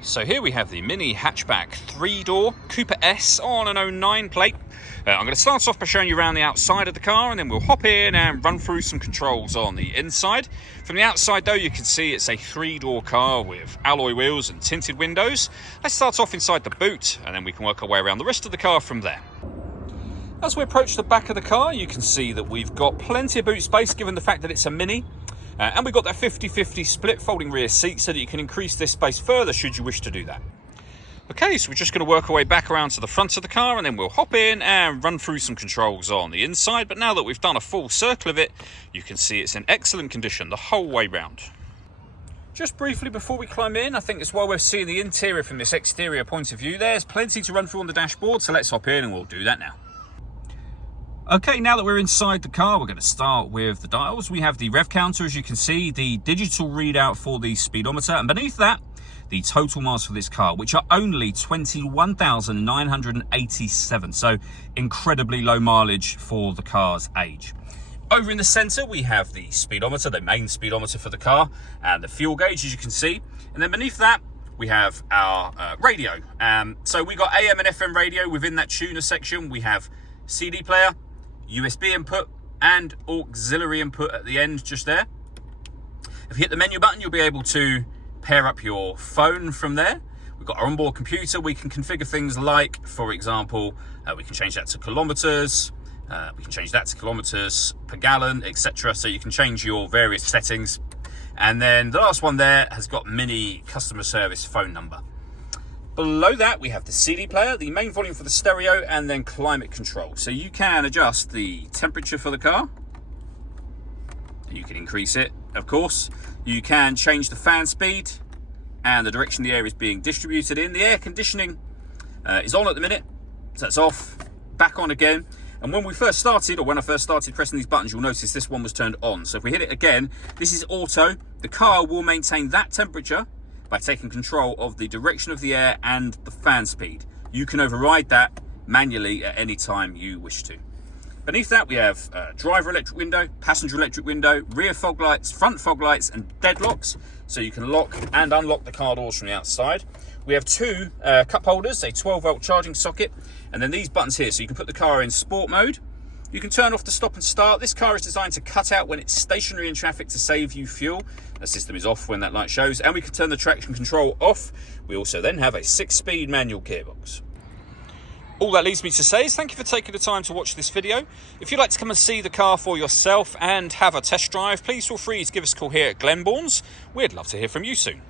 So here we have the Mini Hatchback 3-door Coupe S on an 09 plate. I'm going to start off by showing you around the outside of the car, and then we'll hop in and run through some controls on the inside. From the outside though, you can see it's a 3-door car with alloy wheels and tinted windows. Let's start off inside the boot, and then we can work our way around the rest of the car from there. As we approach the back of the car, you can see that we've got plenty of boot space given the fact that it's a Mini. And we've got that 50-50 split folding rear seat so that you can increase this space further should you wish to do that. Okay, so we're just going to work our way back around to the front of the car, and then we'll hop in and run through some controls on the inside. But now that we've done a full circle of it, you can see it's in excellent condition the whole way round. Just briefly before we climb in, I think it's while we're seeing the interior from this exterior point of view, there's plenty to run through on the dashboard, so let's hop in and we'll do that now. Okay, now that we're inside the car, we're going to start with the dials. We have the rev counter, as you can see, the digital readout for the speedometer, and beneath that, the total miles for this car, which are only 21,987, so incredibly low mileage for the car's age. Over in the center, we have the speedometer, the main speedometer for the car, and the fuel gauge, as you can see. And then beneath that, we have our radio. So we got AM and FM radio within that tuner section. We have CD player, USB input, and auxiliary input at the end just there. If you hit the menu button, you'll be able to pair up your phone from there. We've got our onboard computer. We can configure things like, for example, we can change that to kilometers, we can change that to kilometers per gallon, etc. So you can change your various settings. And then the last one there has got Mini customer service phone number. Below that, we have the CD player, the main volume for the stereo, and then climate control. So you can adjust the temperature for the car. You can increase it, of course. You can change the fan speed and the direction the air is being distributed in. The air conditioning is on at the minute, so it's off, back on again. And when we first started, or when I first started pressing these buttons, you'll notice this one was turned on. So if we hit it again, this is auto. The car will maintain that temperature by taking control of the direction of the air and the fan speed. You can override that manually at any time you wish to. Beneath that, we have driver electric window, passenger electric window, rear fog lights, front fog lights, and deadlocks, so you can lock and unlock the car doors from the outside. We have two cup holders, a 12-volt charging socket, and then these buttons here, so you can put the car in sport mode. You can turn off the stop and start. This car is designed to cut out when it's stationary in traffic to save you fuel. The system is off when that light shows, and we can turn the traction control off. We also then have a 6-speed manual gearbox. All that leaves me to say is thank you for taking the time to watch this video. If you'd like to come and see the car for yourself and have a test drive, please feel free to give us a call here at Glenbourne's. We'd love to hear from you soon.